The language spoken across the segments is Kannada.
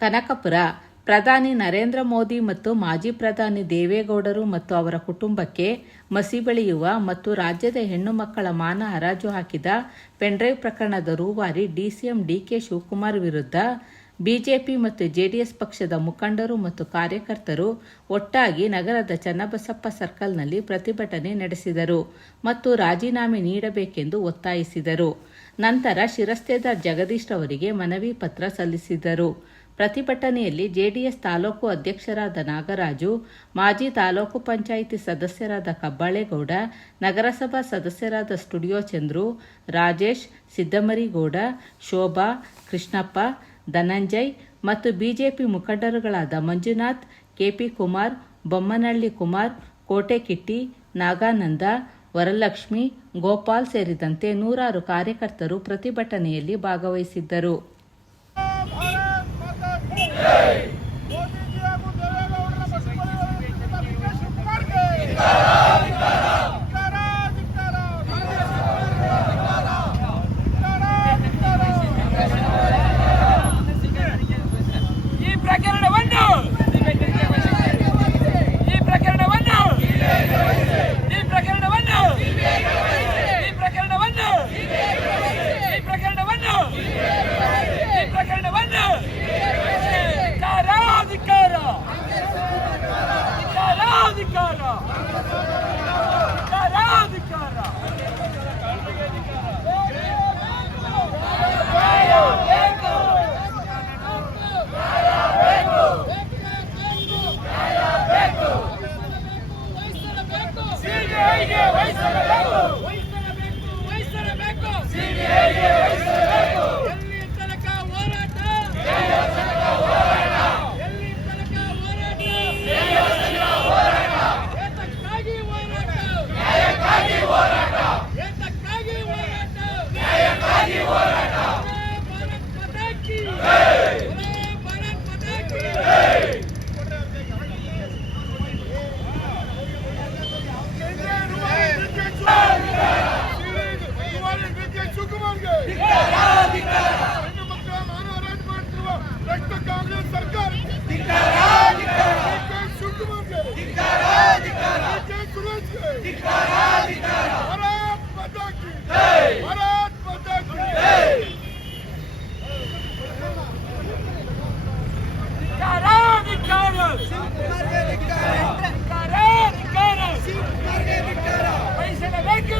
ಕನಕಪುರ. ಪ್ರಧಾನಿ ನರೇಂದ್ರ ಮೋದಿ ಮತ್ತು ಮಾಜಿ ಪ್ರಧಾನಿ ದೇವೇಗೌಡರು ಮತ್ತು ಅವರ ಕುಟುಂಬಕ್ಕೆ ಮಸಿ ಬೆಳೆಯುವ ಮತ್ತು ರಾಜ್ಯದ ಹೆಣ್ಣು ಮಕ್ಕಳ ಮಾನ ಹರಾಜು ಹಾಕಿದ ಪೆನ್ಡ್ರೈವ್ ಪ್ರಕರಣದ ರೂವಾರಿ ಡಿಸಿಎಂ ಡಿಕೆ ಶಿವಕುಮಾರ್ ವಿರುದ್ಧ ಬಿಜೆಪಿ ಮತ್ತು ಜೆಡಿಎಸ್ ಪಕ್ಷದ ಮುಖಂಡರು ಮತ್ತು ಕಾರ್ಯಕರ್ತರು ಒಟ್ಟಾಗಿ ನಗರದ ಚನ್ನಬಸಪ್ಪ ಸರ್ಕಲ್ನಲ್ಲಿ ಪ್ರತಿಭಟನೆ ನಡೆಸಿದರು ಮತ್ತು ರಾಜೀನಾಮೆ ನೀಡಬೇಕೆಂದು ಒತ್ತಾಯಿಸಿದರು. ನಂತರ ಶಿರಸ್ತೇದಾರ್ ಜಗದೀಶ್ ಅವರಿಗೆ ಮನವಿ ಪತ್ರ ಸಲ್ಲಿಸಿದರು. ಪ್ರತಿಭಟನೆಯಲ್ಲಿ ಜೆಡಿಎಸ್ ತಾಲೂಕು ಅಧ್ಯಕ್ಷರಾದ ನಾಗರಾಜು, ಮಾಜಿ ತಾಲೂಕು ಪಂಚಾಯಿತಿ ಸದಸ್ಯರಾದ ಕಬ್ಬಾಳೇಗೌಡ, ನಗರಸಭಾ ಸದಸ್ಯರಾದ ಸ್ಟುಡಿಯೋ ಚಂದ್ರು, ರಾಜೇಶ್, ಸಿದ್ದಮರಿಗೌಡ, ಶೋಭಾ, ಕೃಷ್ಣಪ್ಪ, ಧನಂಜಯ್ ಮತ್ತು ಬಿಜೆಪಿ ಮುಖಂಡರುಗಳಾದ ಮಂಜುನಾಥ್, ಕೆಪಿ ಕುಮಾರ್, ಬೊಮ್ಮನಹಳ್ಳಿ ಕುಮಾರ್, ಕೋಟೆ ಕಿಟ್ಟಿ, ನಾಗಾನಂದ, ವರಲಕ್ಷ್ಮಿ, ಗೋಪಾಲ್ ಸೇರಿದಂತೆ ನೂರಾರು ಕಾರ್ಯಕರ್ತರು ಪ್ರತಿಭಟನೆಯಲ್ಲಿ ಭಾಗವಹಿಸಿದ್ದರು.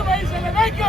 ವಹಿಸಲೇಬೇಕು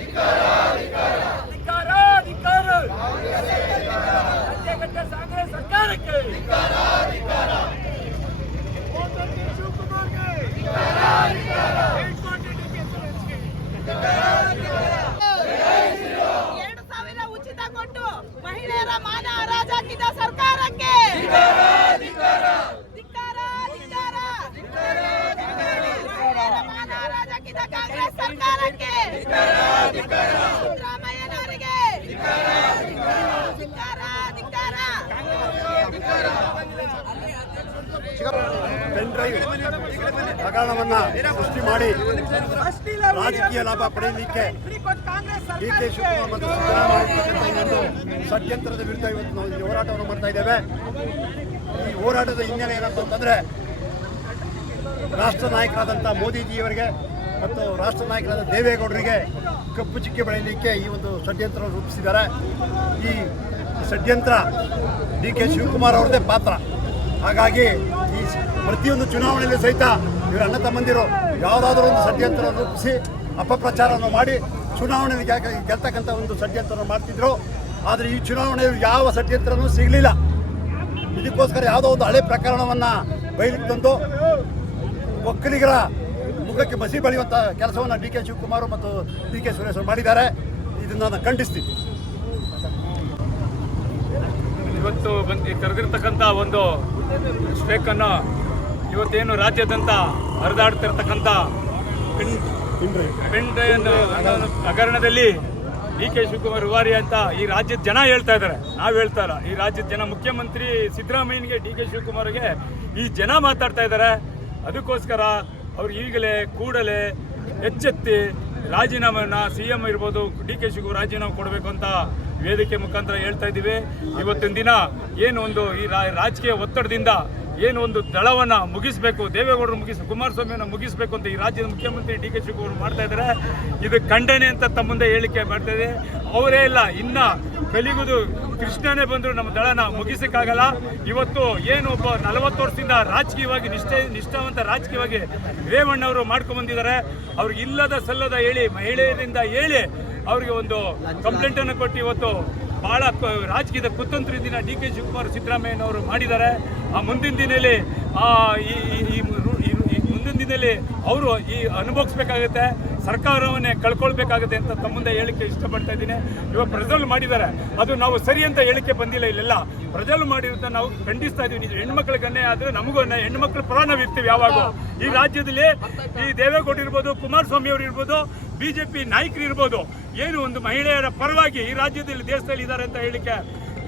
ಧಿಕ್ಕಾರ ರಾಜ್ಯಗಟ್ಟ ಕಾಂಗ್ರೆಸ್ ಸರ್ಕಾರಕ್ಕೆ ಉಚಿತ ಕೊಟ್ಟು ಮಹಿಳೆಯರ ಮಾನ ಹರಾಜಾಕಿದ ಸರ್ಕಾರಕ್ಕೆ ಮಾನ ಹರಾಜಾಕಿದ ಕಾಂಗ್ರೆಸ್ ಸರ್ಕಾರಕ್ಕೆ ಸಿದ್ದರಾಮಯ್ಯನವರಿಗೆ ಪೆನ್ಡ್ರೈವ್ ಹಗರಣವನ್ನ ಸೃಷ್ಟಿ ಮಾಡಿ ರಾಜಕೀಯ ಲಾಭ ಪಡೆಯಲಿಕ್ಕೆ ಡಿ.ಕೆ. ಶಿವಕುಮಾರ್ ಮತ್ತು ಸಿದ್ದರಾಮಯ್ಯ ಷಡ್ಯಂತ್ರದ ವಿರುದ್ಧ ಇವತ್ತು ನಾವು ಈ ಹೋರಾಟವನ್ನು ಮಾಡ್ತಾ ಇದ್ದೇವೆ. ಈ ಹೋರಾಟದ ಹಿನ್ನೆಲೆ ಏನಂತ ಅಂತಂದ್ರೆ ರಾಷ್ಟ್ರ ನಾಯಕರಾದಂಥ ಮೋದಿಜಿಯವರಿಗೆ ಮತ್ತು ರಾಷ್ಟ್ರ ನಾಯಕರಾದ ದೇವೇಗೌಡರಿಗೆ ಕಪ್ಪು ಚಿಕ್ಕಿ ಬೆಳೆಯಲಿಕ್ಕೆ ಈ ಒಂದು ಷಡ್ಯಂತ್ರ ರೂಪಿಸಿದ್ದಾರೆ. ಈ ಷಡ್ಯಂತ್ರ ಡಿ.ಕೆ. ಶಿವಕುಮಾರ್ ಅವ್ರದ್ದೇ ಪಾತ್ರ. ಹಾಗಾಗಿ ಈ ಪ್ರತಿಯೊಂದು ಚುನಾವಣೆಯಲ್ಲಿ ಸಹಿತ ಇವರು ಅಣ್ಣ ತಮ್ಮಂದಿರು ಯಾವುದಾದ್ರೂ ಒಂದು ಷಡ್ಯಂತ್ರ ರೂಪಿಸಿ ಅಪಪ್ರಚಾರವನ್ನು ಮಾಡಿ ಚುನಾವಣೆಯಲ್ಲಿ ಗೆಲ್ತಕ್ಕಂಥ ಒಂದು ಷಡ್ಯಂತ್ರವನ್ನು ಮಾಡ್ತಿದ್ರು. ಆದರೆ ಈ ಚುನಾವಣೆಯಲ್ಲಿ ಯಾವ ಷಡ್ಯಂತ್ರನೂ ಸಿಗಲಿಲ್ಲ. ಇದಕ್ಕೋಸ್ಕರ ಯಾವುದೋ ಒಂದು ಹಳೆ ಪ್ರಕರಣವನ್ನು ಬಯಲಿಗೆ ತಂದು ಒಕ್ಕಲಿಗರ ಮುಖಕ್ಕೆ ಮಸಿ ಬಳಿಯುವಂಥ ಕೆಲಸವನ್ನು ಡಿ.ಕೆ. ಶಿವಕುಮಾರ್ ಮತ್ತು ಡಿ.ಕೆ. ಸುರೇಶ್ ಮಾಡಿದ್ದಾರೆ. ಇದನ್ನು ನಾನು ಖಂಡಿಸ್ತೀನಿ. ಇವತ್ತು ಕರೆದಿರ್ತಕ್ಕಂಥ ಒಂದು ಸ್ಟ್ರೈಕನ್ನು ಇವತ್ತೇನು ರಾಜ್ಯಾದ್ಯಂತ ಹರಿದಾಡ್ತಿರ್ತಕ್ಕಂಥ ಪೆನ್ ಹಗರಣದಲ್ಲಿ ಡಿ.ಕೆ. ಶಿವಕುಮಾರ್ ರೂವಾರಿ ಅಂತ ಈ ರಾಜ್ಯದ ಜನ ಹೇಳ್ತಾ ಇದ್ದಾರೆ, ನಾವು ಹೇಳ್ತಾ ಇಲ್ಲ. ಈ ರಾಜ್ಯದ ಜನ ಮುಖ್ಯಮಂತ್ರಿ ಸಿದ್ದರಾಮಯ್ಯನಿಗೆ ಡಿ.ಕೆ. ಶಿವಕುಮಾರ್ಗೆ ಈ ಜನ ಮಾತಾಡ್ತಾ ಇದ್ದಾರೆ. ಅದಕ್ಕೋಸ್ಕರ ಅವ್ರು ಈಗಲೇ ಕೂಡಲೇ ಎಚ್ಚೆತ್ತಿ ರಾಜೀನಾಮೆಯನ್ನು CM ಇರ್ಬೋದು ಡಿ.ಕೆ. ಶಿವಕುಮಾರ್ ರಾಜೀನಾಮೆ ಕೊಡಬೇಕು ಅಂತ ವೇದಿಕೆ ಮುಖಾಂತರ ಹೇಳ್ತಾ ಇದ್ದೀವಿ. ಇವತ್ತಿನ ದಿನ ಏನು ಒಂದು ಈ ರಾಜಕೀಯ ಒತ್ತಡದಿಂದ ಏನು ಒಂದು ದಳವನ್ನು ಮುಗಿಸಬೇಕು, ದೇವೇಗೌಡರು ಕುಮಾರಸ್ವಾಮಿಯನ್ನು ಮುಗಿಸಬೇಕು ಅಂತ ಈ ರಾಜ್ಯದ ಮುಖ್ಯಮಂತ್ರಿ ಡಿ.ಕೆ. ಶಿವಕುಮಾರ್ ಮಾಡ್ತಾ ಇದ್ದಾರೆ. ಇದು ಖಂಡನೆ ಅಂತ ತಮ್ಮ ಮುಂದೆ ಹೇಳಿಕೆ ಮಾಡ್ತಾ ಇದೆ. ಅವರೇ ಇಲ್ಲ, ಇನ್ನ ಕಲಿಗುದು ಕೃಷ್ಣನೇ ಬಂದರೂ ನಮ್ಮ ದಳನ ಮುಗಿಸಕ್ಕಾಗಲ್ಲ. ಇವತ್ತು ಏನು ಒಬ್ಬ 40 ವರ್ಷದಿಂದ ರಾಜಕೀಯವಾಗಿ ನಿಷ್ಠಾವಂತ ರಾಜಕೀಯವಾಗಿ ರೇವಣ್ಣವರು ಮಾಡ್ಕೊಂಡು ಬಂದಿದ್ದಾರೆ. ಅವ್ರಿಗೆ ಇಲ್ಲದ ಸಲ್ಲದ ಹೇಳಿ ಮಹಿಳೆಯರಿಂದ ಹೇಳಿ ಅವರಿಗೆ ಒಂದು ಕಂಪ್ಲೇಂಟನ್ನು ಕೊಟ್ಟು ಇವತ್ತು ಭಾಳ ರಾಜಕೀಯದ ಕುತಂತ್ರ ದಿನ ಡಿ.ಕೆ. ಶಿವಕುಮಾರ್ ಸಿದ್ದರಾಮಯ್ಯನವರು ಮಾಡಿದ್ದಾರೆ. ಆ ಮುಂದಿನ ದಿನದಲ್ಲಿ ಮುಂದಿನ ದಿನದಲ್ಲಿ ಅವರು ಈ ಅನುಭವಿಸ್ಬೇಕಾಗುತ್ತೆ, ಸರ್ಕಾರವನ್ನೇ ಕಳ್ಕೊಳ್ಬೇಕಾಗುತ್ತೆ ಅಂತ ತಮ್ಮ ಮುಂದೆ ಹೇಳಿಕೆ ಇಷ್ಟಪಡ್ತಾ ಇದ್ದೀನಿ. ಇವಾಗ ಪ್ರಜೆಗಳು ಮಾಡಿದ್ದಾರೆ, ಅದು ನಾವು ಸರಿ ಅಂತ ಹೇಳಿಕೆ ಬಂದಿಲ್ಲ. ಇಲ್ಲೆಲ್ಲ ಪ್ರಜೆಗಳು ಮಾಡಿರೋದನ್ನ ನಾವು ಖಂಡಿಸ್ತಾ ಇದ್ದೀವಿ. ಹೆಣ್ಮಕ್ಳಿಗೆ ಅನ್ಯಾಯ ಆದರೆ ನಮಗೂ ಹೆಣ್ಮಕ್ಳ ಪರ ನಾವು ಇರ್ತೀವಿ. ಯಾವಾಗ ಈ ರಾಜ್ಯದಲ್ಲಿ ಈ ದೇವೇಗೌಡ ಇರ್ಬೋದು, ಕುಮಾರಸ್ವಾಮಿ ಅವರು ಇರ್ಬೋದು, BJP ನಾಯಕರು ಇರ್ಬೋದು, ಏನು ಒಂದು ಮಹಿಳೆಯರ ಪರವಾಗಿ ಈ ರಾಜ್ಯದಲ್ಲಿ ದೇಶದಲ್ಲಿ ಇದ್ದಾರೆ ಅಂತ ಹೇಳಿಕೆ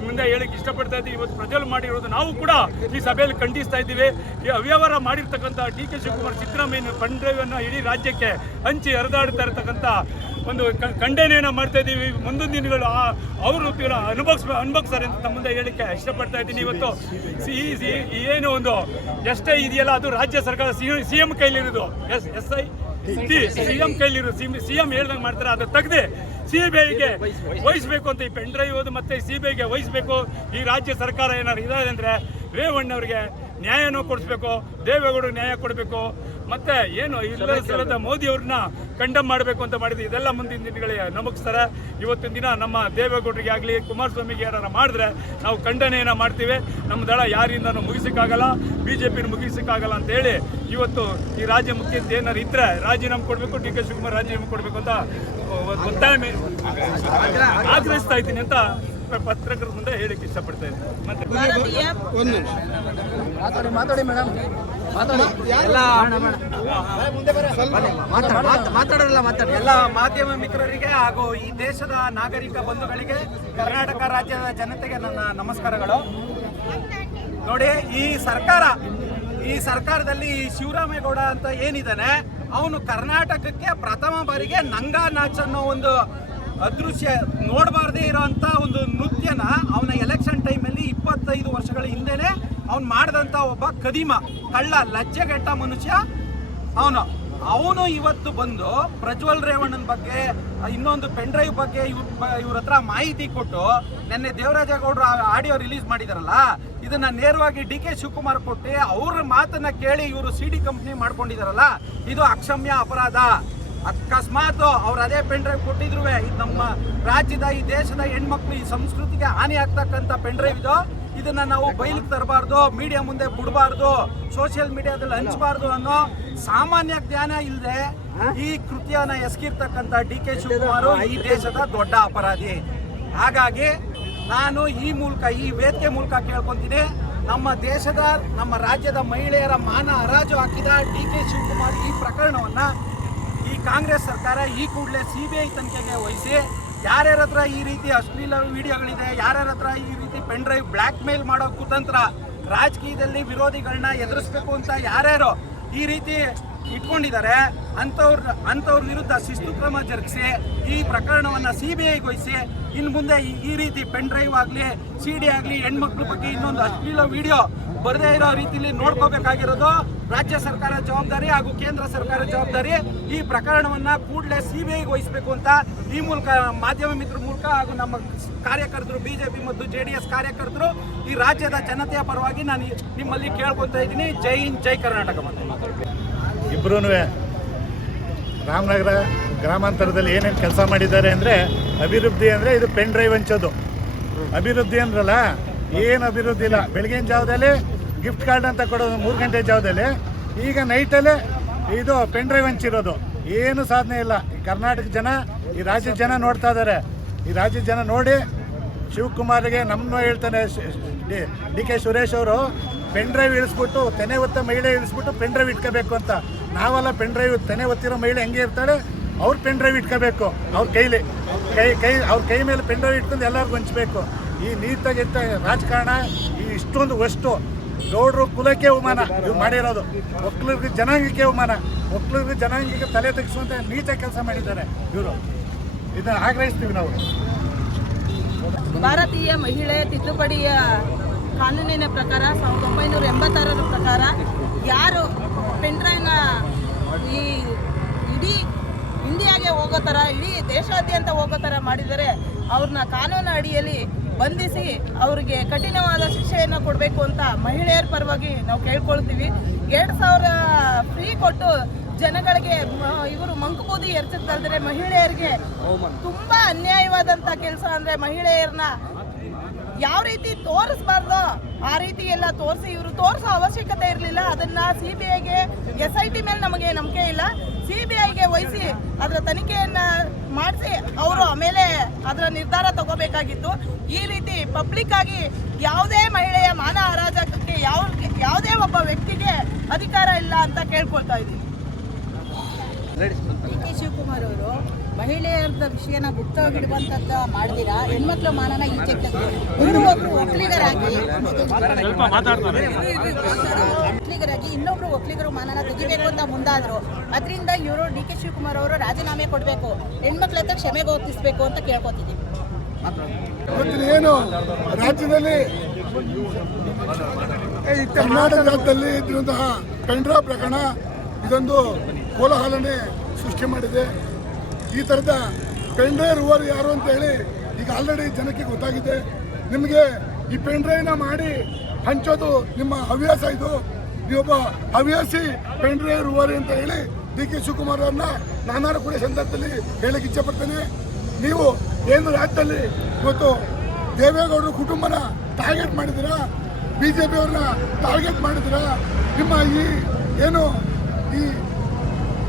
ಮುಂದೆ ಹೇಳಿಕ್ಕೆ ಇಷ್ಟಪಡ್ತಾ ಇದ್ದೀವಿ. ಇವತ್ತು ಪ್ರಜೆಗಳು ಮಾಡಿರೋದು ನಾವು ಕೂಡ ಈ ಸಭೆಯಲ್ಲಿ ಖಂಡಿಸ್ತಾ ಇದ್ದೀವಿ. ಈ ಅವ್ಯವಹಾರ ಮಾಡಿರ್ತಕ್ಕಂಥ ಡಿ.ಕೆ. ಶಿವಕುಮಾರ್ ಸಿದ್ದರಾಮಯ್ಯ ಪೆನ್ಡ್ರೈವನ್ನು ಇಡೀ ರಾಜ್ಯಕ್ಕೆ ಹಂಚಿ ಹರಿದಾಡ್ತಾ ಇರ್ತಕ್ಕಂಥ ಒಂದು ಖಂಡನೆಯನ್ನು ಮಾಡ್ತಾ ಇದ್ದೀವಿ. ಮುಂದಿನ ದಿನಗಳು ಅವರು ಅನುಭವಿಸ್ತಾರೆ ಅಂತ ಮುಂದೆ ಹೇಳಿಕೆ ಇಷ್ಟಪಡ್ತಾ ಇದ್ದೀನಿ. ಇವತ್ತು ಏನು ಒಂದು ಎಷ್ಟೇ ಇದೆಯಲ್ಲ ಅದು ರಾಜ್ಯ ಸರ್ಕಾರ CM ಕೈಲಿರೋದು, CM ಕೈಲಿರೋ CM ಹೇಳ್ದಂಗೆ ಮಾಡ್ತಾರೆ. ಅದು ತೆಗೆದು CBIಗೆ ವಹಿಸಬೇಕು ಅಂತ ಈ ಪೆನ್ಡ್ರೈವ್ ಮತ್ತೆ CBIಗೆ ವಹಿಸಬೇಕು. ಈ ರಾಜ್ಯ ಸರ್ಕಾರ ಏನಾದ್ರು ಇದಾರೆ ಅಂದರೆ ರೇವಣ್ಣವ್ರಿಗೆ ನ್ಯಾಯನೂ ಕೊಡಿಸ್ಬೇಕು, ದೇವೇಗೌಡರು ನ್ಯಾಯ ಕೊಡಬೇಕು, ಮತ್ತೆ ಏನು ಇಲ್ಲದ ಸಲದ ಮೋದಿ ಅವ್ರನ್ನ ಕಂಡಮ್ ಮಾಡಬೇಕು ಅಂತ ಮಾಡಿದ್ವಿ. ಇದೆಲ್ಲ ಮುಂದಿನ ದಿನಗಳಿಗೆ ನಮಗಿಸ್ತಾರೆ. ಇವತ್ತಿನ ದಿನ ನಮ್ಮ ದೇವೇಗೌಡರಿಗೆ ಆಗಲಿ ಕುಮಾರಸ್ವಾಮಿಗೆ ಯಾರು ಮಾಡಿದ್ರೆ ನಾವು ಖಂಡನೆಯನ್ನು ಮಾಡ್ತೀವಿ. ನಮ್ಮ ದಳ ಯಾರಿಂದನೂ ಮುಗಿಸೋಕ್ಕಾಗಲ್ಲ, BJPನ ಮುಗಿಸೋಕ್ಕಾಗಲ್ಲ ಅಂತೇಳಿ ಇವತ್ತು ಈ ರಾಜ್ಯ ಮುಖ್ಯಮಂತ್ರಿ ಏನಾರು ಇದ್ರೆ ರಾಜೀನಾಮೆ ಕೊಡಬೇಕು, ಡಿ.ಕೆ. ಶಿವಕುಮಾರ್ ರಾಜೀನಾಮೆ ಕೊಡಬೇಕು ಅಂತ ಒತ್ತಾಯ ಆಗ್ರಹಿಸ್ತಾ ಇದ್ದೀನಿ ಅಂತ ಪತ್ರಕರ್ತರ ಮುಂದೆ ಹೇಳಿಕ್ಕೆ ಇಷ್ಟಪಡ್ತಾ ಇದ್ದೀನಿ. ಎಲ್ಲ ಮಾಧ್ಯಮ ಮಿತ್ರರಿಗೆ ಹಾಗೂ ಈ ದೇಶದ ನಾಗರಿಕ ಬಂಧುಗಳಿಗೆ, ಕರ್ನಾಟಕ ರಾಜ್ಯದ ಜನತೆಗೆ ನನ್ನ ನಮಸ್ಕಾರಗಳು. ನೋಡಿ, ಈ ಸರ್ಕಾರದಲ್ಲಿ ಶಿವರಾಮೇಗೌಡ ಅಂತ ಏನಿದ್ದಾನೆ, ಅವನು ಕರ್ನಾಟಕಕ್ಕೆ ಪ್ರಥಮ ಬಾರಿಗೆ ನಂಗಾ ನಾಚ್ ಅನ್ನೋ ಒಂದು ಅದೃಶ್ಯ ನೋಡಬಾರ್ದೇ ಇರೋಂಥ ಒಂದು ನೃತ್ಯನ ಅವನ ಎಲೆಕ್ಷನ್ ಟೈಮಲ್ಲಿ 25 ವರ್ಷಗಳ ಹಿಂದೆನೆ ಅವ್ನು ಮಾಡಿದಂಥ ಒಬ್ಬ ಕದಿಮ ಕಳ್ಳ ಲಜ್ಜೆಗೆಟ್ಟ ಮನುಷ್ಯ ಅವನು ಇವತ್ತು ಬಂದು ಪ್ರಜ್ವಲ್ ರೇವಣ್ಣನ ಬಗ್ಗೆ ಇನ್ನೊಂದು ಪೆನ್ಡ್ರೈವ್ ಬಗ್ಗೆ ಇವ್ರ ಹತ್ರ ಮಾಹಿತಿ ಕೊಟ್ಟು ನಿನ್ನೆ ದೇವರಾಜೇಗೌಡರು ಆಡಿಯೋ ರಿಲೀಸ್ ಮಾಡಿದಾರಲ್ಲ, ಇದನ್ನ ನೇರವಾಗಿ ಡಿ.ಕೆ. ಶಿವಕುಮಾರ್ ಕೊಟ್ಟು ಅವ್ರ ಮಾತನ್ನ ಕೇಳಿ ಇವರು CD ಕಂಪ್ನಿ ಮಾಡ್ಕೊಂಡಿದಾರಲ್ಲ, ಇದು ಅಕ್ಷಮ್ಯ ಅಪರಾಧ. ಅಕಸ್ಮಾತ್ ಅವ್ರು ಅದೇ ಪೆನ್ ಡ್ರೈವ್ ಕೊಟ್ಟಿದ್ರು ಇದು ನಮ್ಮ ರಾಜ್ಯದ ಈ ದೇಶದ ಹೆಣ್ಮಕ್ಳು ಈ ಸಂಸ್ಕೃತಿಗೆ ಹಾನಿ ಆಗ್ತಕ್ಕಂಥ ಪೆನ್ ಡ್ರೈವ್ ಇದು. ಇದನ್ನ ನಾವು ಬಯಲಿಗೆ ತರಬಾರ್ದು, ಮೀಡಿಯಾ ಮುಂದೆ ಬಿಡಬಾರ್ದು, ಸೋಷಿಯಲ್ ಮೀಡಿಯಾದಲ್ಲಿ ಹಂಚಬಾರ್ದು ಅನ್ನೋ ಸಾಮಾನ್ಯ ಜ್ಞಾನ ಇಲ್ಲದೆ ಈ ಕೃತ್ಯನ ಎಸಗಿರ್ತಕ್ಕಂಥ DK ಶಿವಕುಮಾರ್ ಈ ದೇಶದ ದೊಡ್ಡ ಅಪರಾಧಿ. ಹಾಗಾಗಿ ನಾನು ಈ ಮೂಲಕ, ಈ ವೇದಿಕೆ ಮೂಲಕ ಕೇಳ್ಕೊಂತೀನಿ, ನಮ್ಮ ದೇಶದ, ನಮ್ಮ ರಾಜ್ಯದ ಮಹಿಳೆಯರ ಮಾನ ಹರಾಜು ಹಾಕಿದ DK ಶಿವಕುಮಾರ್ ಈ ಪ್ರಕರಣವನ್ನ ಈ ಕಾಂಗ್ರೆಸ್ ಸರ್ಕಾರ ಈ ಕೂಡಲೇ CBI ತನಿಖೆಗೆ ವಹಿಸಿ, ಯಾರ್ಯಾರ ಹತ್ರ ಈ ರೀತಿ ಅಶ್ಲೀಲ ವಿಡಿಯೋಗಳಿದೆ, ಯಾರ್ಯಾರ ಹತ್ರ ಈ ರೀತಿ ಪೆನ್ ಡ್ರೈವ್ ಬ್ಲ್ಯಾಕ್ ಮೇಲ್ ಮಾಡೋ ಕುತಂತ್ರ, ರಾಜಕೀಯದಲ್ಲಿ ವಿರೋಧಿಗಳನ್ನ ಎದುರಿಸಬೇಕು ಅಂತ ಯಾರ್ಯಾರು ಈ ರೀತಿ ಇಟ್ಕೊಂಡಿದ್ದಾರೆ ಅಂಥವ್ರ ವಿರುದ್ಧ ಶಿಸ್ತು ಕ್ರಮ ಜರುಗಿಸಿ ಈ ಪ್ರಕರಣವನ್ನು CBIಗೆ ವಹಿಸಿ, ಇನ್ನು ಮುಂದೆ ಈ ರೀತಿ ಪೆನ್ ಡ್ರೈವ್ ಆಗಲಿ, CD ಆಗಲಿ, ಹೆಣ್ಮಕ್ಳ ಬಗ್ಗೆ ಇನ್ನೊಂದು ಅಶ್ಲೀಲ ವಿಡಿಯೋ ಬರದೇ ಇರೋ ರೀತಿಯಲ್ಲಿ ನೋಡ್ಕೋಬೇಕಾಗಿರೋದು ರಾಜ್ಯ ಸರ್ಕಾರ ಜವಾಬ್ದಾರಿ ಹಾಗೂ ಕೇಂದ್ರ ಸರ್ಕಾರ ಜವಾಬ್ದಾರಿ. ಈ ಪ್ರಕರಣವನ್ನ ಕೂಡಲೇ CBIಗೆ ವಹಿಸಬೇಕು ಅಂತ ಈ ಮೂಲಕ ಮಾಧ್ಯಮ ಮಿತ್ರ ಮೂಲಕ ಹಾಗೂ ನಮ್ಮ ಕಾರ್ಯಕರ್ತರು, BJP ಮತ್ತು JDS ಕಾರ್ಯಕರ್ತರು, ಈ ರಾಜ್ಯದ ಜನತೆಯ ಪರವಾಗಿ ನಾನು ನಿಮ್ಮಲ್ಲಿ ಕೇಳ್ಕೊತಾ ಇದ್ದೀನಿ. ಜೈ ಹಿಂದ್, ಜೈ ಕರ್ನಾಟಕ. ಇಬ್ಬರೂ ರಾಮನಗರ ಗ್ರಾಮಾಂತರದಲ್ಲಿ ಏನೇನು ಕೆಲಸ ಮಾಡಿದ್ದಾರೆ ಅಂದರೆ, ಅಭಿವೃದ್ಧಿ ಅಂದರೆ ಇದು ಪೆನ್ ಡ್ರೈವ್ ಹಂಚೋದು. ಅಭಿವೃದ್ಧಿ ಅಂದ್ರಲ್ಲ, ಏನು ಅಭಿವೃದ್ಧಿ ಇಲ್ಲ. ಬೆಳಗಿನ ಜಾವದಲ್ಲಿ ಗಿಫ್ಟ್ ಕಾರ್ಡ್ ಅಂತ ಕೊಡೋದು 3 ಗಂಟೆ ಜಾವದಲ್ಲಿ, ಈಗ ನೈಟಲ್ಲೇ ಇದು ಪೆನ್ ಡ್ರೈವ್ ಹಂಚಿರೋದು. ಏನು ಸಾಧನೆ ಇಲ್ಲ. ಈ ಕರ್ನಾಟಕ ಜನ, ಈ ರಾಜ್ಯದ ಜನ ನೋಡ್ತಾ ಇದ್ದಾರೆ. ಈ ರಾಜ್ಯದ ಜನ ನೋಡಿ ಶಿವಕುಮಾರ್ಗೆ ನಮ್ಮ ಹೇಳ್ತಾನೆ DK ಸುರೇಶ್ ಅವರು ಪೆನ್ ಡ್ರೈವ್ ಇಳಿಸ್ಬಿಟ್ಟು, ತೆನೆ ಒತ್ತ ಮಹಿಳೆ ಇಳಿಸ್ಬಿಟ್ಟು ಪೆನ್ ಡ್ರೈವ್ ಇಟ್ಕೋಬೇಕು ಅಂತ. ನಾವೆಲ್ಲ ಪೆನ್ ಡ್ರೈವ್ ತೆನೆ ಒತ್ತಿರೋ ಮಹಿಳೆ ಹೆಂಗೆ ಇರ್ತಾಳೆ, ಅವ್ರು ಪೆನ್ ಡ್ರೈವ್ ಇಟ್ಕೋಬೇಕು. ಅವ್ರ ಕೈಲಿ ಅವ್ರ ಕೈ ಮೇಲೆ ಪೆನ್ ಡ್ರೈವ್ ಇಟ್ಕೊಂಡು ಎಲ್ಲರಿಗೂ ಹಂಚಬೇಕು. ಈ ನೀತಾಗಿದ್ದ ರಾಜಕಾರಣ, ಈ ಇಷ್ಟೊಂದು ವಸ್ತು ಗೌಡ್ರು ಕುಲಕ್ಕೆ ಅವಮಾನ ಇವ್ರು ಮಾಡಿರೋದು. ಒಕ್ಕಲಿಗರಿಗೆ ಜನಾಂಗಕ್ಕೆ ಅವಮಾನ, ಒಕ್ಕಲಿಗರಿಗೆ ಜನಾಂಗಕ್ಕೆ ತಲೆ ತೆಗೆಸುವಂತ ನೀಚ ಕೆಲಸ ಮಾಡಿದ್ದಾರೆ ಇವರು. ಇದನ್ನು ಆಗ್ರಹಿಸ್ತೀವಿ ನಾವು. ಭಾರತೀಯ ಮಹಿಳೆ ತಿದ್ದುಪಡಿಯ ಕಾನೂನಿನ ಪ್ರಕಾರ 1986 ಪ್ರಕಾರ ಯಾರು ಪೆನ್ ಡ್ರೈವ್ನ ಈ ಇಡೀ ಇಂಡಿಯಾಗೆ ಹೋಗೋ ಥರ, ಇಡೀ ದೇಶಾದ್ಯಂತ ಹೋಗೋ ಥರ ಮಾಡಿದರೆ ಅವ್ರನ್ನ ಕಾನೂನು ಅಡಿಯಲ್ಲಿ ಬಂಧಿಸಿ ಅವ್ರಿಗೆ ಕಠಿಣವಾದ ಶಿಕ್ಷೆಯನ್ನು ಕೊಡಬೇಕು ಅಂತ ಮಹಿಳೆಯರ ಪರವಾಗಿ ನಾವು ಕೇಳ್ಕೊಳ್ತೀವಿ. 2000 ಫ್ರೀ ಕೊಟ್ಟು ಜನಗಳಿಗೆ ಇವರು ಮಂಕುಬೂದಿ ಎರಚುತ್ತಲ್ದರೆ ಮಹಿಳೆಯರಿಗೆ ತುಂಬ ಅನ್ಯಾಯವಾದಂಥ ಕೆಲಸ. ಅಂದರೆ ಮಹಿಳೆಯರನ್ನ ಯಾವ ರೀತಿ ತೋರಿಸ್ಬಾರ್ದು ಆ ರೀತಿ ಎಲ್ಲ ತೋರಿಸಿ, ಇವರು ತೋರಿಸೋ ಅವಶ್ಯಕತೆ ಇರಲಿಲ್ಲ. ಅದನ್ನು CBIಗೆ, SIT ಮೇಲೆ ನಮಗೆ ನಂಬಿಕೆ ಇಲ್ಲ, CBIಗೆ ವಹಿಸಿ ಅದರ ತನಿಖೆಯನ್ನು ಮಾಡಿಸಿ ಅವರು ಆಮೇಲೆ ಅದರ ನಿರ್ಧಾರ ತಗೋಬೇಕಾಗಿತ್ತು. ಈ ರೀತಿ ಪಬ್ಲಿಕ್ ಆಗಿ ಯಾವುದೇ ಮಹಿಳೆಯ ಮಾನ ಹರಾಜಕಕ್ಕೆ ಯಾವುದೇ ಒಬ್ಬ ವ್ಯಕ್ತಿಗೆ ಅಧಿಕಾರ ಇಲ್ಲ ಅಂತ ಕೇಳ್ಕೊಳ್ತಾ ಇದ್ದೀವಿ. DK ಶಿವಕುಮಾರ್ ಅವರು ಮಹಿಳೆಯರದ ವಿಷಯನ ಗುಪ್ತವಾಗಿಡುವಂಥದ್ದು ಮಾಡಿದಿರಾ, ಹೆಣ್ಮಕ್ಳ ಮಾನನ ಈಚೆ ತೆಗೆದು ಇನ್ನೊಬ್ರು ಒಕ್ಕಲಿಗರಾಗಿ ಇನ್ನೊಬ್ರು ಒಕ್ಕಲಿಗರು ಮಾನನ ತೆಗಿಬೇಕು ಅಂತ ಮುಂದಾದ್ರು. ಅದರಿಂದ ಇವರು DK ಶಿವಕುಮಾರ್ ಅವರು ರಾಜೀನಾಮೆ ಕೊಡಬೇಕು, ಹೆಣ್ಮಕ್ಳ ಹತ್ರ ಕ್ಷಮೆಗೆ ಒಪ್ಪಿಸಬೇಕು ಅಂತ ಕೇಳ್ಕೊತಿದ್ದೀವಿ. ಏನು ರಾಜ್ಯದಲ್ಲಿ, ಕರ್ನಾಟಕ ರಾಜ್ಯದಲ್ಲಿ ಇದ್ದಂತಹ ಪೆನ್ ಡ್ರೈವ್ ಪ್ರಕರಣ ಇದೊಂದು ಕೋಲಾಹಲನೆ ಸೃಷ್ಟಿ ಮಾಡಿದೆ. ಈ ಥರದ ಪೆನ್ ಡ್ರೈವ್ ರೂವರ್ ಯಾರು ಅಂತ ಹೇಳಿ ಈಗ ಆಲ್ರೆಡಿ ಜನಕ್ಕೆ ಗೊತ್ತಾಗಿದೆ. ನಿಮಗೆ ಈ ಪೆನ್ ಡ್ರೈವ್ನ ಮಾಡಿ ಹಂಚೋದು ನಿಮ್ಮ ಹವ್ಯಾಸ. ಇದು ನೀವೊಬ್ಬ ಹವ್ಯಾಸಿ ಪೆನ್ ಡ್ರೈವ್ ರೂವರ್ ಅಂತ ಹೇಳಿ DK ಶಿವಕುಮಾರ್ ಅವ್ರನ್ನ ನಾನಾರು ಕೂಡ ಸಂದರ್ಭದಲ್ಲಿ ಹೇಳಕ್ಕೆ ಇಚ್ಛೆ ಪಡ್ತೇನೆ. ನೀವು ಏನು ರಾಜ್ಯದಲ್ಲಿ ಇವತ್ತು ದೇವೇಗೌಡರ ಕುಟುಂಬನ ಟಾರ್ಗೆಟ್ ಮಾಡಿದ್ದೀರಾ, BJP ಅವ್ರನ್ನ ಟಾರ್ಗೆಟ್ ಮಾಡಿದ್ದೀರಾ. ನಿಮ್ಮ ಏನು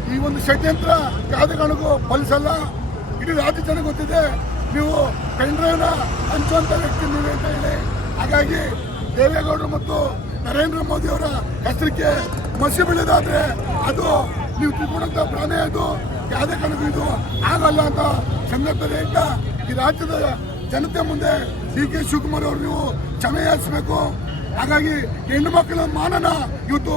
ಈ ಒಂದು ಷಡ್ಯಂತ್ರ ಯಾವುದೇ ಕಾರಣಕ್ಕೂ ಫಲಿಸಲ್ಲ. ಇಡೀ ರಾಜ್ಯ ಜನ ಗೊತ್ತಿದೆ ನೀವು ಪೆನ್ ಡ್ರೈವ್ನ ಹಂಚುವಂಥ ವ್ಯಕ್ತಿ ನೀವೇ ಅಂತ ಹೇಳಿ. ಹಾಗಾಗಿ ದೇವೇಗೌಡರು ಮತ್ತು ನರೇಂದ್ರ ಮೋದಿ ಅವರ ಹೆಸರಿಗೆ ಮಸಿ ಬೀಳೋದಾದ್ರೆ ಅದು ನೀವು ತಿಳ್ಕೊಂಡಂಥ ಪ್ರಾಣಿ, ಅದು ಯಾವುದೇ ಕಾರಣಕ್ಕೂ ಇದು ಆಗಲ್ಲ ಅಂತ ಸಂದರ್ಭದಲ್ಲಿ ಹೇಳ್ತಾ ಈ ರಾಜ್ಯದ ಜನತೆ ಮುಂದೆ DK ಶಿವಕುಮಾರ್ ಅವರು ನೀವು ಕ್ಷಮೆ ಯಾಚಿಸಬೇಕು. ಹಾಗಾಗಿ ಹೆಣ್ಣು ಮಕ್ಕಳ ಮಾನನ ಇವತ್ತು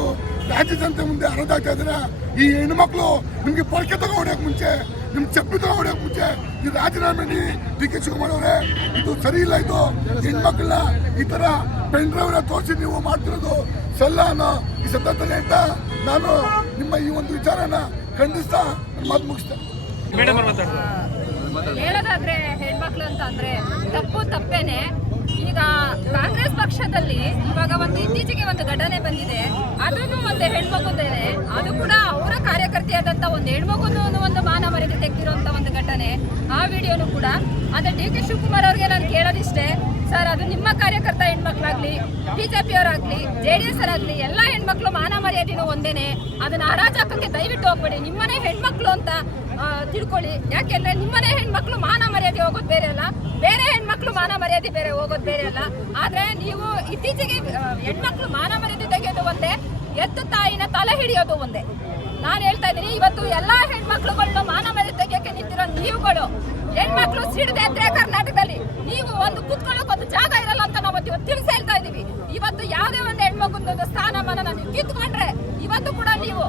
ರಾಜ್ಯ ಜನತೆ ಮುಂದೆ ಹರಿದಾಗ್ತಾ ಇದ್ದಾರೆ. ಈ ಹೆಣ್ಣುಮಕ್ಳು ನಿಮ್ಗೆ ಪೊರಕೆ ತಗೊಂಡೋಗಕ್ಕೆ ಮುಂಚೆ, ನಿಮ್ ಚಪ್ಪಲಿ ತಗೊಂಡೋಗಕ್ಕೆ ಮುಂಚೆ ಈ ರಾಜೀನಾಮೆ ನೀಡಿ DK ಶಿವಕುಮಾರ್ ಅವರೇ, ಇದು ಸರಿ ಇಲ್ಲ. ಇದು ಹೆಣ್ಮಕ್ಳನ್ನ ಈ ತರ ಪೆನ್ ಡ್ರೈವ್ನ ತೋರಿಸಿ ನೀವು ಮಾಡ್ತಿರೋದು ಸಲ್ಲ ಅನ್ನೋ ಈ ಸಂದರ್ಭದಲ್ಲಿ ಅಂತ ನಾನು ನಿಮ್ಮ ಈ ಒಂದು ವಿಚಾರನ ಖಂಡಿಸ್ತಾ ಮಾತು ಮುಗಿಸ್ತೇನೆ. ಹೇಳೋದಾದ್ರೆ ಹೆಣ್ಮಕ್ಳು ಅಂತ ಅಂದ್ರೆ ತಪ್ಪೇನೆ. ಈ ಈಗ ಕಾಂಗ್ರೆಸ್ ಪಕ್ಷದಲ್ಲಿ ಇವಾಗ ಒಂದು ಇತ್ತೀಚೆಗೆ ಒಂದು ಘಟನೆ ಬಂದಿದೆ. ಅದನ್ನು ಒಂದು ಹೆಣ್ಮಗುದೇನೆ, ಅದು ಕೂಡ ಅವರ ಕಾರ್ಯಕರ್ತೆಯಾದಂಥ ಒಂದು ಹೆಣ್ಮಗುನು ಒಂದು ಮಾನ ಮರ್ಯಾದೆ ತೆಗೆದಿರುವಂಥ ಒಂದು ಘಟನೆ. ಆ ವಿಡಿಯೋನು ಕೂಡ ಅದೇ ಡಿ ಕೆ ಶಿವಕುಮಾರ್ ಅವ್ರಿಗೆ ನಾನು ಕೇಳೋದಿಷ್ಟೇ, ಸರ್ ಅದು ನಿಮ್ಮ ಕಾರ್ಯಕರ್ತ ಹೆಣ್ಮಕ್ಳಾಗ್ಲಿ, ಬಿಜೆಪಿಯವರಾಗ್ಲಿ, JDS ಅವರಾಗ್ಲಿ, ಎಲ್ಲ ಹೆಣ್ಮಕ್ಳು ಮಾನ ಮರ್ಯಾದೆನೂ ಒಂದೇನೆ. ಅದನ್ನ ಹರಾಜಾಕಕ್ಕೆ ದಯವಿಟ್ಟು ಹೋಗ್ಬೇಡಿ. ನಿಮ್ಮನೆ ಹೆಣ್ಮಕ್ಳು ಅಂತ ತಿಳ್ಕೊಳ್ಳಿ. ಯಾಕೆಂದ್ರೆ ನಿಮ್ಮನೆ ಹೆಣ್ಮಕ್ಳು ಮಾನ ಮರ್ಯಾದೆ ಹೋಗೋದು ಬೇರೆ ಅಲ್ಲ, ಬೇರೆ ಹೆಣ್ಮಕ್ಳು ಮಾನ ಮರ್ಯಾದೆ ಬೇರೆ ಹೋಗೋದು ಬೇರೆ ಅಲ್ಲ. ಆದ್ರೆ ನೀವು ಇತ್ತೀಚೆಗೆ ಹೆಣ್ಮಕ್ಳು ಮಾನ ಮರ್ಯಾದೆ ತೆಗೆಯೋದು ಒಂದೇ, ಎತ್ತು ತಾಯಿನ ತಲೆ ಹಿಡಿಯೋದು ಒಂದೇ. ನಾನು ಹೇಳ್ತಾ ಇದ್ದೀನಿ, ಇವತ್ತು ಎಲ್ಲಾ ಹೆಣ್ಮಕ್ಳುಗಳನ್ನ ಮಾನ ಮರ್ಯಾದೆ ತೆಗಿಯೋಕೆ ನಿಂತಿರೋ ನೀವುಗಳು ಹೆಣ್ಮಕ್ಳು ಸಿಡದೆ ಇದ್ರೆ ಕರ್ನಾಟಕದಲ್ಲಿ ನೀವು ಒಂದು ಕುತ್ಕೊಳ್ಳೋಕೆ ಒಂದು ಜಾಗ ಇರಲ್ಲ ಅಂತ ನಾವು ಇವತ್ತು ತಿಳಿಸಿ ಹೇಳ್ತಾ ಇದೀವಿ. ಇವತ್ತು ಯಾವುದೇ ಒಂದು ಹೆಣ್ಮಗುಂದೊಂದು ಸ್ಥಾನಮಾನ ನೀವು ಕಿತ್ಕೊಂಡ್ರೆ ಇವತ್ತು ಕೂಡ ನೀವು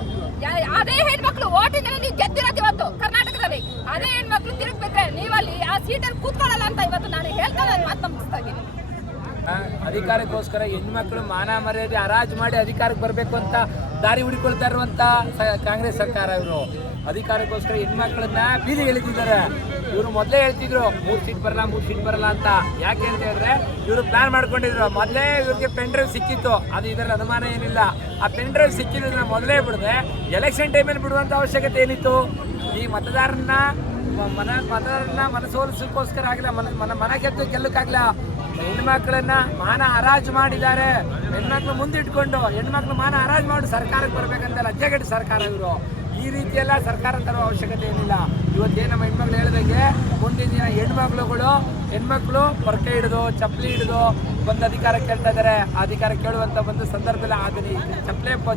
ಅದೇ ಹೆಣ್ಮಕ್ಳು ಓಟಿನಲ್ಲಿ ನೀವು ಗೆದ್ದಿರೋದು ಇವತ್ತು ಕರ್ನಾಟಕದಲ್ಲಿ. ಅದೇ ಹೆಣ್ಮಕ್ಳು ತಿರುಗ್ಬಿಟ್ರೆ ನೀವಲ್ಲಿ ಆ ಸೀಟಲ್ಲಿ ಕೂತ್ಕೊಳ್ಳಲ್ಲ ಅಂತ ಇವತ್ತು ನಾನು ಹೇಳ್ತಾ ನಾನು ಮಾತು ನಂಬಿಸ್ತಾ ಇದ್ದೀನಿ. ಅಧಿಕಾರಕ್ಕೋಸ್ಕರ ಹೆಣ್ಮಕ್ಳು ಮಾನ ಮರ್ಯಾದೆ ಹರಾಜು ಮಾಡಿ ಅಧಿಕಾರಕ್ಕೆ ಬರಬೇಕು ಅಂತ ದಾರಿ ಹುಡುಕೊಳ್ತಾ ಇರುವಂತ ಕಾಂಗ್ರೆಸ್ ಸರ್ಕಾರ. ಇವರು ಅಧಿಕಾರಕ್ಕೋಸ್ಕರ ಹೆಣ್ಮಕ್ಳನ್ನ ಬೀದಿಗೆ ಎಳಿತಿದ್ದಾರೆ. ಇವರು ಮೊದಲೇ ಹೇಳ್ತಿದ್ರು 3 ಸೀಟ್ ಬರಲ್ಲ 3 ಸೀಟ್ ಬರಲ್ಲ ಅಂತ. ಯಾಕೆ ಅಂತ ಹೇಳಿದ್ರೆ ಇವರು ಪ್ಲಾನ್ ಮಾಡ್ಕೊಂಡಿದ್ರು. ಮೊದಲೇ ಇವ್ರಿಗೆ ಪೆನ್ ಡ್ರೈವ್ ಸಿಕ್ಕಿತ್ತು, ಅದು ಇದರ ಅನುಮಾನ ಏನಿಲ್ಲ. ಆ ಪೆನ್ ಡ್ರೈವ್ ಸಿಕ್ಕಿದ್ರೆ ಮೊದಲೇ ಬಿಡದೆ ಎಲೆಕ್ಷನ್ ಟೈಮಲ್ಲಿ ಬಿಡುವಂತ ಅವಶ್ಯಕತೆ ಏನಿತ್ತು? ಈ ಮತದಾರನ ಮನಸೋಲಿಸೋಕ್ಕೋಸ್ಕರ ಆಗಿಲ್ಲ, ಮನ ಗೆಲ್ಲಕ್ಕಾಗಲ್ಲ. ಹೆಣ್ಮಕ್ಳನ್ನ ಮಾನ ಹರಾಜು ಮಾಡಿದ್ದಾರೆ. ಹೆಣ್ಮಕ್ಳು ಮುಂದಿಟ್ಕೊಂಡು ಹೆಣ್ಮಕ್ಳು ಮಾನ ಹರಾಜು ಮಾಡಿ ಸರ್ಕಾರಕ್ಕೆ ಬರ್ಬೇಕಂತ ಲಜ್ಜೆಗೆಟ್ಟು ಸರ್ಕಾರ ಇವರು. ಈ ರೀತಿಯೆಲ್ಲ ಸರ್ಕಾರ ತರುವ ಅವಶ್ಯಕತೆ ಏನಿಲ್ಲ. ಇವತ್ತೇ ನಮ್ಮ ಹೆಣ್ಮಕ್ಳು ಹೇಳಿದಂಗೆ ಮುಂದಿನ ದಿನ ಹೆಣ್ಮಕ್ಳು ಪೊರಕೆ ಹಿಡಿದು ಚಪ್ಪಲಿ ಹಿಡಿದು ಬಂದು ಅಧಿಕಾರ ಕೇಳ್ತಾ ಇದ್ದಾರೆ. ಅಧಿಕಾರ ಕೇಳುವಂತ ಒಂದು ಸಂದರ್ಭದಲ್ಲಿ ಅದನ್ನ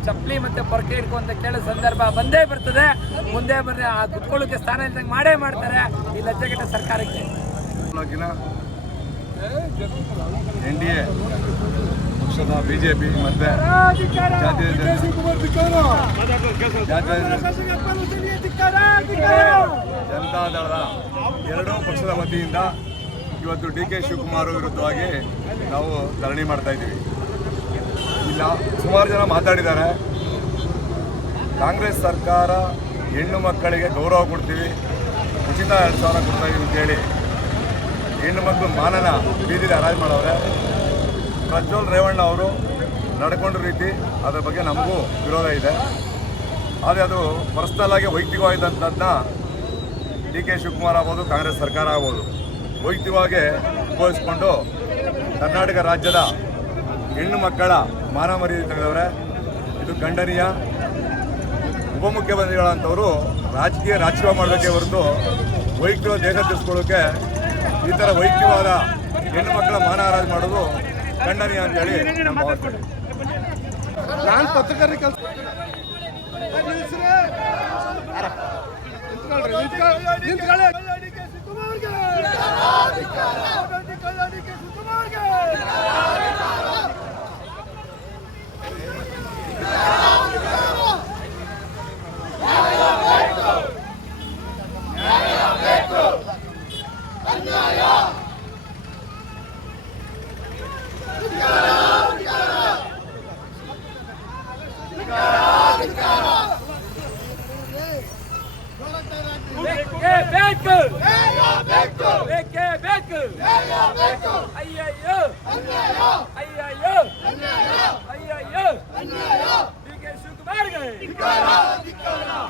ಚಪ್ಪಲಿ ಮತ್ತೆ ಪೊರಕೆ ಹಿಡ್ಕೊಂತ ಕೇಳೋ ಸಂದರ್ಭ ಬಂದೇ ಬರ್ತದೆ. ಮುಂದೆ ಬರ್ರೆ ಆ ಕುತ್ಕೊಳ್ಳೋಕೆ ಸ್ಥಾನ ಇಲ್ದಂಗೆ ಮಾಡೇ ಮಾಡ್ತಾರೆ ಈ ಲಜ್ಜೆಗೆಟ್ಟ ಸರ್ಕಾರಕ್ಕೆ. NDA ಪಕ್ಷದ ಬಿಜೆಪಿ ಮತ್ತೆ ಜಾತ್ಯತೀತ ಜನತಾದಳದ ಎರಡೂ ಪಕ್ಷದ ವತಿಯಿಂದ ಇವತ್ತು DK ಶಿವಕುಮಾರ್ ವಿರುದ್ಧವಾಗಿ ನಾವು ಧರಣಿ ಮಾಡ್ತಾ ಇದ್ದೀವಿ. ಇಲ್ಲ ಸುಮಾರು ಜನ ಮಾತಾಡಿದ್ದಾರೆ. ಕಾಂಗ್ರೆಸ್ ಸರ್ಕಾರ ಹೆಣ್ಣು ಮಕ್ಕಳಿಗೆ ಗೌರವ ಕೊಡ್ತೀವಿ, ಉಚಿತ 2,000 ಕೊಡ್ತಾ ಇದೀವಿ ಅಂತೇಳಿ ಹೆಣ್ಣು ಮಕ್ಕಳು ಮಾನನ ಬೀದಿಲಿ ಹರಾಜು ಮಾಡವ್ರೆ. ಪ್ರಜ್ವಲ್ ರೇವಣ್ಣ ಅವರು ನಡ್ಕೊಂಡ ರೀತಿ ಅದರ ಬಗ್ಗೆ ನಮಗೂ ವಿರೋಧ ಇದೆ. ಆದರೆ ಅದು ಪರ್ಸ್ನಲ್ ಆಗಿ ವೈಯಕ್ತಿಕವಾಗಿದ್ದಂಥದ್ದನ್ನ DK ಶಿವಕುಮಾರ್ ಆಗ್ಬೋದು, ಕಾಂಗ್ರೆಸ್ ಸರ್ಕಾರ ಆಗ್ಬೋದು ವೈಯಕ್ತಿಕವಾಗಿ ಉಪಯೋಗಿಸ್ಕೊಂಡು ಕರ್ನಾಟಕ ರಾಜ್ಯದ ಹೆಣ್ಣು ಮಕ್ಕಳ ಮಾನ ಮರ್ಯಾದೆ ತೆಗೆದವ್ರೆ. ಇದು ಖಂಡನೀಯ. ಉಪಮುಖ್ಯಮಂತ್ರಿಗಳಂಥವರು ರಾಜಕೀಯ ಮಾಡಬೇಕೇ ಹೊರತು ವೈಯಕ್ತಿಕ ದೇಶ ತಿಳಿಸ್ಕೊಳ್ಳೋಕೆ ಈ ಥರ ವೈಯಕ್ತಿಕವಾದ ಹೆಣ್ಣು ಮಕ್ಕಳ ಮಾನ ಹರಾಜು ಮಾಡೋದು ಖಂಡನೀಯ ಅಂತೇಳಿ ನಮ್ಮ ಭಾವಿಸ್ತೀವಿ. ನಾನು ಪತ್ರಕರ್ತರ ಕೆಲಸ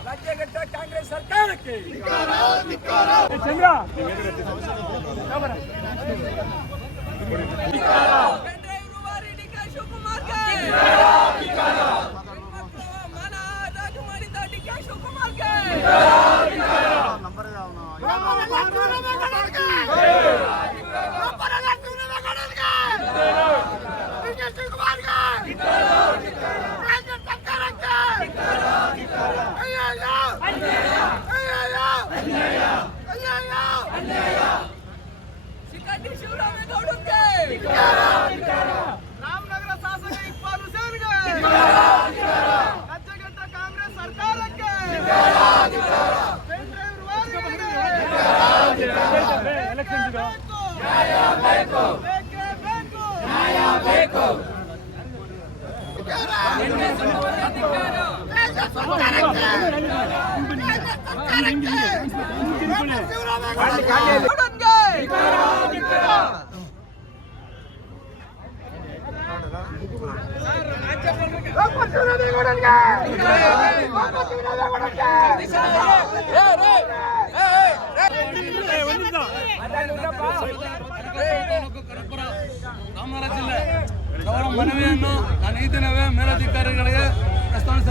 ರಾಜ್ಯಘಟ್ಟ ಕಾಂಗ್ರೆಸ್ ಸರ್ಕಾರಕ್ಕೆ ರಾಮನಗರ ಶಾಸಕ ಇಕ್ಬಾಲ್ ಹುಸೇನ್ಗೆ, ರಾಜ್ಯಘಟ್ಟ ಕಾಂಗ್ರೆಸ್ ಸರ್ಕಾರಕ್ಕೆ, ಪೆನ್ ಡ್ರೈವ್ ವಾರಿಗಳಿಗೆ ದೇವೇಗೌಡನ್ಗೆ ರಾಮನಗರ ಜಿಲ್ಲೆ ಅವರ ಮನವಿಯನ್ನು ನಾನು ಈ ದಿನವೇ ಮೇಲಧಿಕಾರಿಗಳಿಗೆ ಪ್ರಸ್ತಾವನೆ